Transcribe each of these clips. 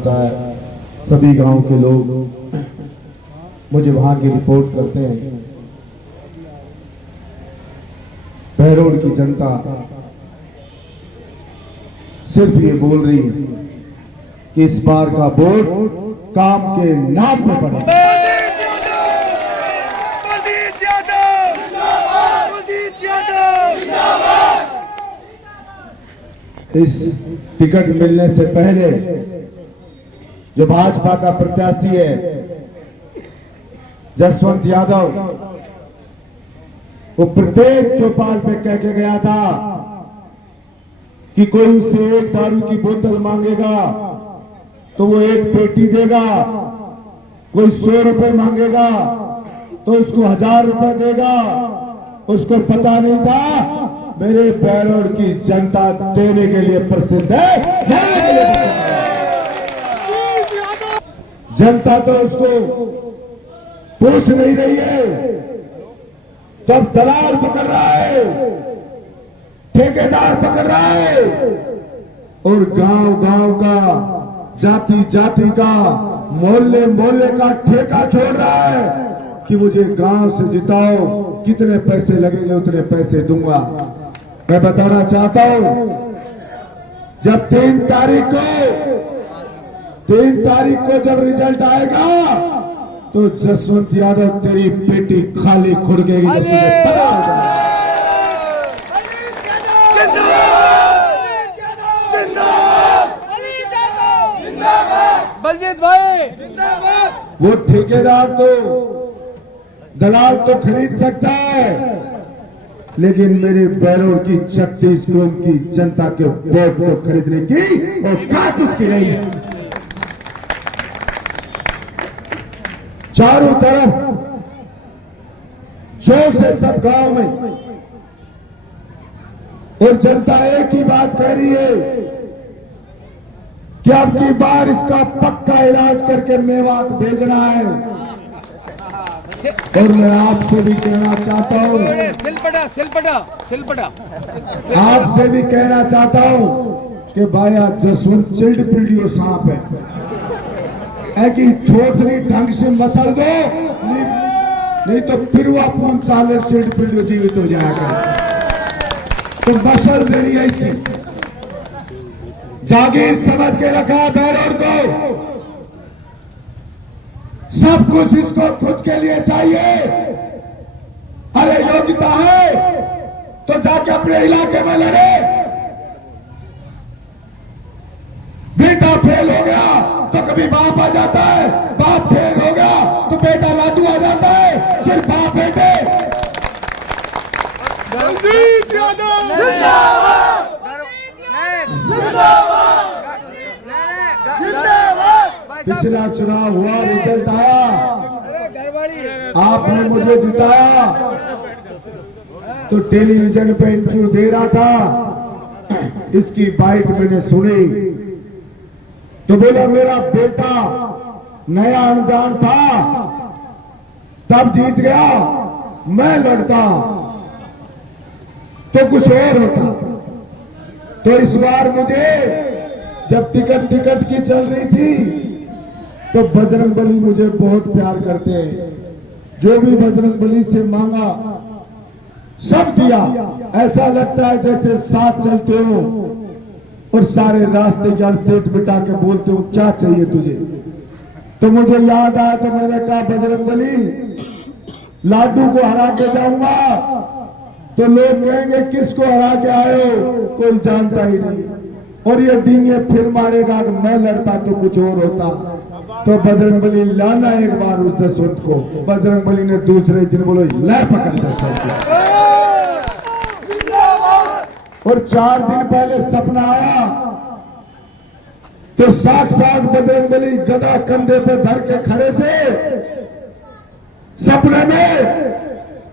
होता है। सभी गांव के लोग मुझे वहां की रिपोर्ट करते हैं। बहरोड की जनता सिर्फ ये बोल रही है कि इस बार का वोट काम के नाम पे पड़ेगा। इस टिकट मिलने से पहले जो भाजपा का प्रत्याशी है जसवंत यादव, वो प्रत्येक चौपाल पे कह के गया था कि कोई उससे एक दारू की बोतल मांगेगा तो वो एक पेटी देगा, कोई 100 रुपए मांगेगा तो उसको 1000 रुपए देगा। उसको पता नहीं था मेरे बहरोड की जनता देने के लिए प्रसिद्ध है, देने के लिए प्रसिद्ध है। जनता तो उसको पूछ नहीं रही है, तब दलाल पकड़ रहा है, ठेकेदार पकड़ रहा है और गांव गांव का, जाति जाति का, मोहल्ले मोहल्ले का ठेका छोड़ रहा है कि मुझे गांव से जिताओ, कितने पैसे लगेंगे उतने पैसे दूंगा। मैं बताना चाहता हूं, जब 3 तारीख को जब रिजल्ट आएगा तो जसवंत यादव तेरी पेटी खाली खुड़केगी, जब तुझे पता होगा। बलजीत भाई वो ठेकेदार तो, दलाल तो खरीद सकता है, लेकिन मेरे बहरोड की 36 करोड़ की जनता के वोट को खरीदने की औकात उसकी नहीं है। चारों तरफ जोश है सब गांव में, और जनता एक ही बात कह रही है कि अब की बार इसका पक्का इलाज करके मेवात भेजना है। और मैं आपसे भी कहना चाहता हूं, आपसे भी कहना चाहता हूं कि भाया जसवंत चिल्ड पिल्डियो सांप है कि थोड़ी ढंग से मसल दो, नहीं तो फिर वो अपन चालर चिल्ड पिल्डियो जीवित हो जाएगा। तो मसल देनी है इसकी, जागीर समझ के रखा बहरोड को, सब कुछ इसको खुद के लिए चाहिए। अरे योग्यता है तो जाके अपने इलाके में लड़े। बेटा फेल हो गया तो कभी बाप आ जाता है, बाप फेल हो गया तो बेटा लाडू आ जाता है, सिर्फ बाप बेटे। पिछला चुनाव हुआ, रिजल्ट आया, आपने मुझे जिताया तो टेलीविजन पे इंटरव्यू दे रहा था, इसकी बाइट मैंने सुनी तो बोला मेरा बेटा नया अनजान था तब जीत गया, मैं लड़ता तो कुछ और होता। तो इस बार मुझे जब टिकट की चल रही थी तो बजरंगबली मुझे बहुत प्यार करते हैं। जो भी बजरंगबली से मांगा सब दिया। ऐसा लगता है जैसे साथ चलते हो और सारे रास्ते के सेठ बिठा के बोलते हो क्या चाहिए तुझे। तो मुझे याद आया तो मैंने कहा बजरंगबली लाडू को हरा के जाऊंगा तो लोग कहेंगे किसको हरा के आए हो, कोई जानता ही नहीं, और ये डींगे फिर मारेगा कि मैं लड़ता तो कुछ और होता। तो बजरंगबली लाना एक बार उस जसवंत को। बजरंगबली ने दूसरे दिन बोलो ले पकड़ जसवंत को। और 4 दिन पहले सपना आया तो साक्षात बजरंगबली गदा कंधे पे धर के खड़े थे। सपने में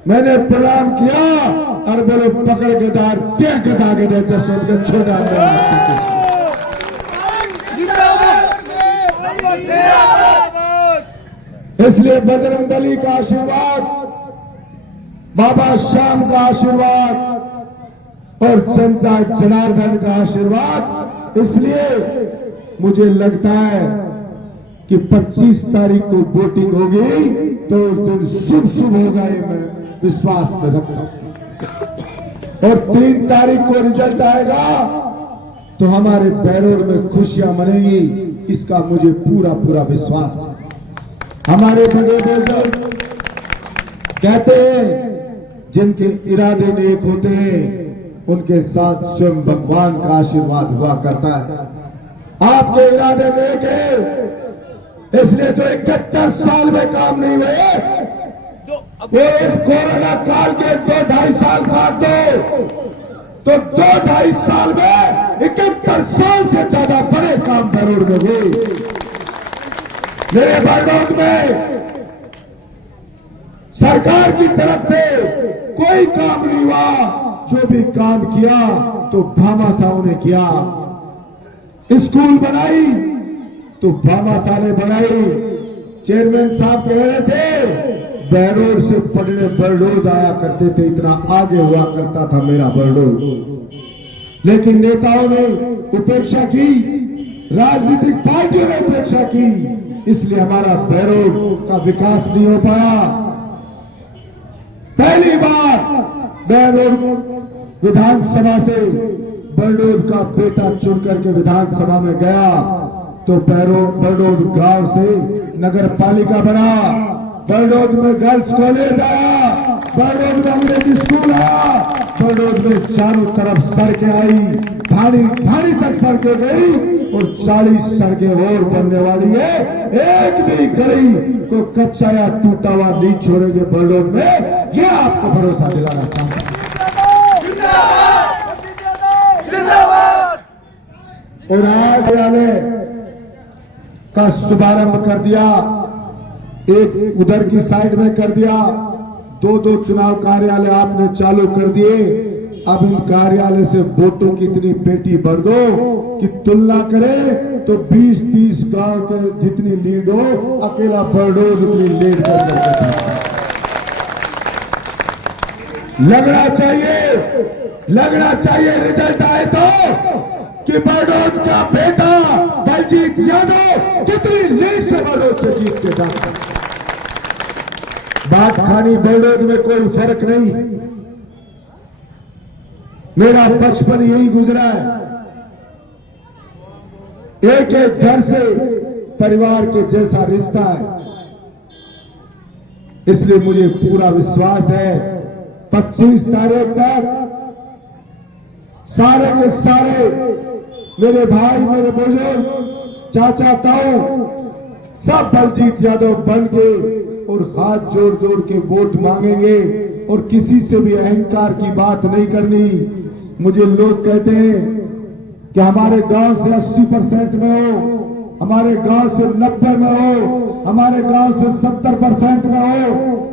मैंने प्रणाम किया और बोलो पकड़ गदार दे गदा के दे जसवंत के छोड़ा। इसलिए बजरंगबली का आशीर्वाद, बाबा श्याम का आशीर्वाद और जनता जनार्दन का आशीर्वाद, इसलिए मुझे लगता है कि 25 तारीख को वोटिंग होगी तो उस दिन शुभ शुभ होगा, ये मैं विश्वास में रखता हूं। और 3 तारीख को रिजल्ट आएगा तो हमारे बैरोड में खुशियां मनेगी, इसका मुझे पूरा पूरा विश्वास है। हमारे बड़े बुजुर्ग कहते हैं जिनके इरादे नेक होते हैं उनके साथ स्वयं भगवान का आशीर्वाद हुआ करता है। आपके इरादे नेक है, इसलिए तो 71 साल में काम नहीं हुए, वो इस कोरोना काल के 2-2.5 साल काट दो तो 2-2.5 साल में 71 साल से ज्यादा बड़े काम बैरोड में हुए। मेरे बैरोड में सरकार की तरफ से कोई काम नहीं हुआ, जो भी काम किया तो भामाशाह ने किया। स्कूल बनाई तो भामाशाह ने बनाई। चेयरमैन साहब कह रहे थे बैरोड से पढ़ने बरडोद आया करते थे, इतना आगे हुआ करता था मेरा बरडोद। लेकिन नेताओं ने उपेक्षा की, राजनीतिक पार्टियों ने उपेक्षा की, इसलिए हमारा बैरोड का विकास नहीं हो पाया। पहली बार बैरोड विधानसभा से बरडोद का बेटा चुन करके विधानसभा में गया तो बरडोद गांव से नगर पालिका बना, बरडोद में गर्ल्स कॉलेज आया, बरडोद में अंग्रेजी स्कूल आया, बरडोद में चारों तरफ सड़कें आई, ढाणी ढाणी तक सड़कें गई और 40 सड़कें और बनने वाली है। एक भी गली को कच्चा या टूटा हुआ नहीं छोड़ेंगे बरडोद में, ये आपको भरोसा दिलाना चाहता हूं। और कार्यालय का शुभारंभ कर दिया, एक उधर की साइड में कर दिया, 2-2 चुनाव कार्यालय आपने चालू कर दिए। अब इन कार्यालय से वोटों की इतनी पेटी भर दो कि तुलना करें तो 20-30 गांव के जितनी लीड हो, अकेला बरडोद उतनी लीड कर सकता। लगना चाहिए रिजल्ट आए तो कि बरडोद का बेटा बलजीत यादव कितनी लीड से बरडोद से जीत के जाता। बात खानी बरडोद में कोई फर्क नहीं, मेरा बचपन यही गुजरा है। एक एक घर से परिवार के जैसा रिश्ता है, इसलिए मुझे पूरा विश्वास है 25 तारीख तक सारे के सारे मेरे भाई, मेरे बुजुर्ग, चाचा ताऊ सब बलजीत यादव बन के और हाथ जोड़ जोड़ के वोट मांगेंगे और किसी से भी अहंकार की बात नहीं करनी। मुझे लोग कहते हैं कि हमारे गांव से 80% में हो, हमारे गांव से 90 में हो, हमारे गांव से 70% में हो,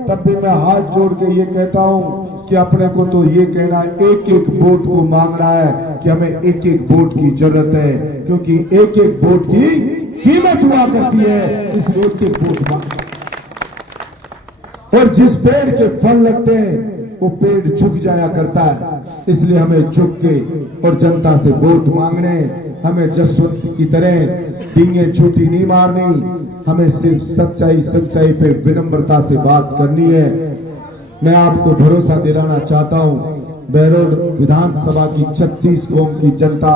तब भी मैं हाथ जोड़ के ये कहता हूं कि अपने को तो ये कहना है एक एक वोट को मांगना है कि हमें एक एक वोट की जरूरत है, क्योंकि एक एक वोट की कीमत हुआ करती है, इसलिए एक एक वोट मांगना। और जिस पेड़ के फल लगते हैं वो पेड़ झुक जाया करता है, इसलिए हमें झुक के और जनता से वोट मांगने, हमें जसवंत की तरह डींगे छूटी नहीं मारनी, हमें सिर्फ सच्चाई पे विनम्रता से बात करनी है। मैं आपको भरोसा दिलाना चाहता हूं, बैरोड विधानसभा की 36 कौम की जनता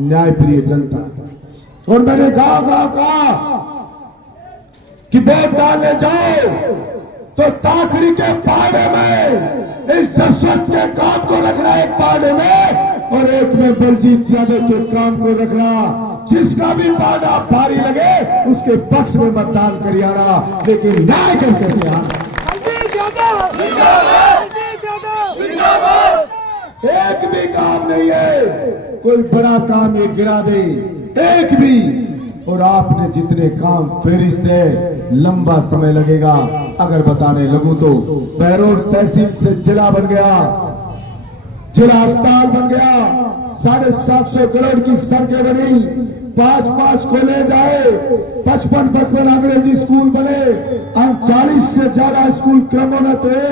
न्यायप्रिय जनता, और मैंने गांव-गांव कहा कि वोट डालने जाओ तो ताकड़ी के पाड़े में इस जसवंत के काम को रखना एक पाड़े में, और एक में बलजीत यादव के काम को रखना। जिसका भी पाड़ा भारी लगे उसके पक्ष में मतदान करियाना, लेकिन न्याय करके आना। एक भी काम नहीं है, कोई बड़ा काम ये गिरा दे, एक भी। और आपने जितने काम फेरिस्त है, लंबा समय लगेगा। अगर बताने लगूं तो बैरोड तहसील से जिला बन गया, जिला अस्पताल बन गया, 750 करोड़ की सड़कें बनी, 5-5 कॉलेज आए, 55 अंग्रेजी स्कूल बने और 40 से ज्यादा स्कूल क्रमोन्नत हुए।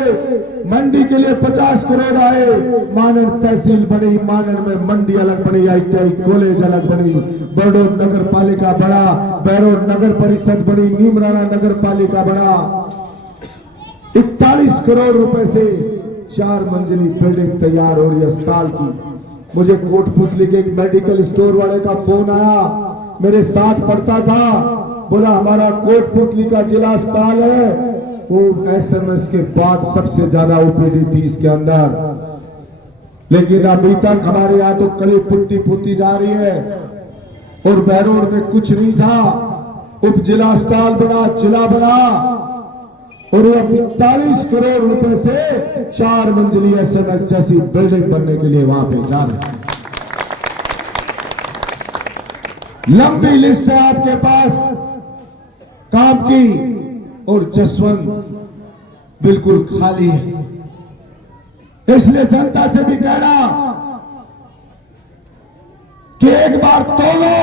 मंडी के लिए 50 करोड़ आए। मानड़ तहसील बनी, मानड़ में मंडी अलग बनी, ITI कॉलेज अलग बनी, बड़ौद नगर पालिका बड़ा, बैरोड नगर परिषद बनी, नीमराना नगर पालिका बड़ा। 41 करोड़ रुपए से 4 मंजिली बिल्डिंग तैयार हो रही है अस्पताल की। मुझे कोटपुतली के एक मेडिकल स्टोर वाले का फोन आया, मेरे साथ पढ़ता था, बोला हमारा कोटपुतली का जिला अस्पताल है, वो SMS के बाद सबसे ज्यादा OPD थी इसके अंदर, लेकिन अभी तक हमारे यहाँ तो कली पुट्टी पुती जा रही है और बैरोड में कुछ नहीं था। उप जिला अस्पताल बना, जिला बना और अब 41 करोड़ रुपए से 4 मंजिली SMS जैसी बिल्डिंग बनने के लिए वहां पे जा रहे हैं। लंबी लिस्ट है आपके पास काम की और जसवंत बिल्कुल खाली है। इसलिए जनता से भी कहना कि एक बार तोलो।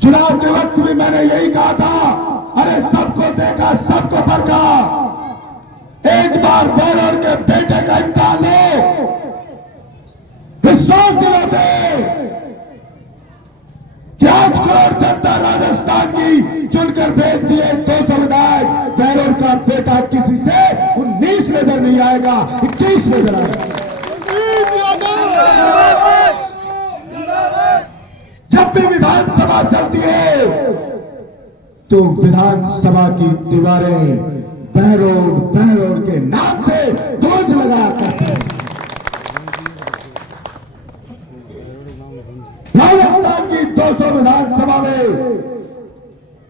चुनाव के वक्त भी मैंने यही कहा था, अरे सबको देखा सबको परखा, एक बार बैरोड के बेटे का इम्तिहान लो, विश्वास दिलाते कि 8 करोड़ जनता राजस्थान की चुनकर भेज दिए 200 विधायक। बैरोड का बेटा किसी से 19 नजर नहीं आएगा, 21 नजर आएगा। जब भी विधानसभा चलती है तो विधानसभा की दीवारें बैरोड के नाम से ध्वज लगाया करते हैं। राजस्थान की 200 विधानसभा में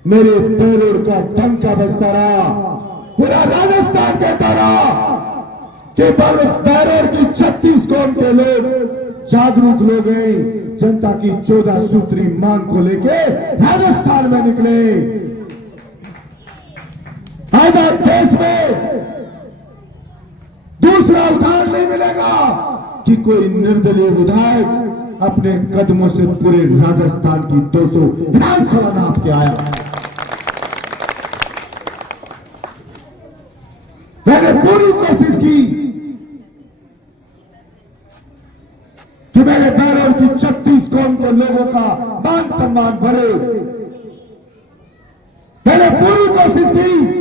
मेरे बैरोड का डंका बजता रहा, पूरा राजस्थान कहता रहा कि बैरोड की 36 कौम के लोग जागरूक लोग हैं। जनता की 14 सूत्री मांग को लेके राजस्थान में निकले। आजाद देश में दूसरा उदाहरण नहीं मिलेगा कि कोई निर्दलीय विधायक अपने कदमों से पूरे राजस्थान की 200 विधानसभा नाप के आया। मैंने पूरी कोशिश की कि मेरे बैरोड की 36 कौम के लोगों का मान सम्मान बढ़े। मैंने पूरी कोशिश की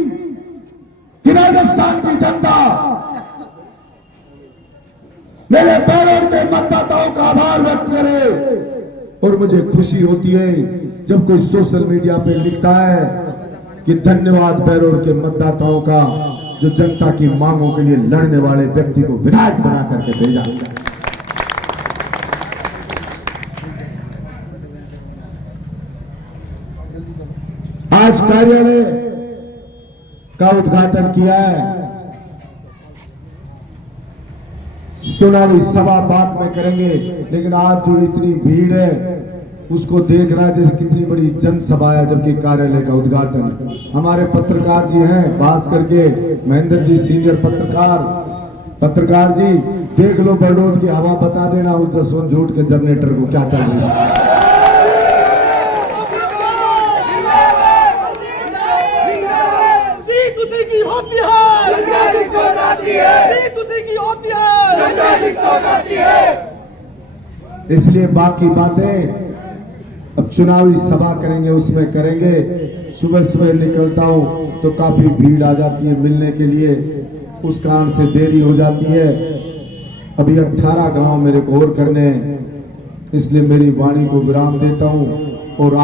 कि राजस्थान की जनता मेरे बैरोड के मतदाताओं का आभार व्यक्त करे। और मुझे खुशी होती है जब कोई सोशल मीडिया पे लिखता है कि धन्यवाद बैरोड के मतदाताओं का, जो जनता की मांगों के लिए लड़ने वाले व्यक्ति को विधायक बना करके भेजा। आज कार्यालय का उद्घाटन किया है। चुनावी सभा बाद में करेंगे, लेकिन आज जो इतनी भीड़ है उसको देख रहा है जैसे कितनी बड़ी जनसभा है, जबकि कार्यालय का उद्घाटन। हमारे पत्रकार जी हैं, भास्कर के महेंद्र जी सीनियर पत्रकार जी, देख लो बैरोड की हवा, बता देना उस जसवंत झूठ के जनरेटर को क्या चल रही है। इसलिए बाकी बातें अब चुनावी सभा करेंगे उसमें करेंगे। सुबह सुबह निकलता हूं तो काफी भीड़ आ जाती है मिलने के लिए, उस कारण से देरी हो जाती है। अभी 18 गांव मेरे को और करने हैं, इसलिए मेरी वाणी को विराम देता हूं और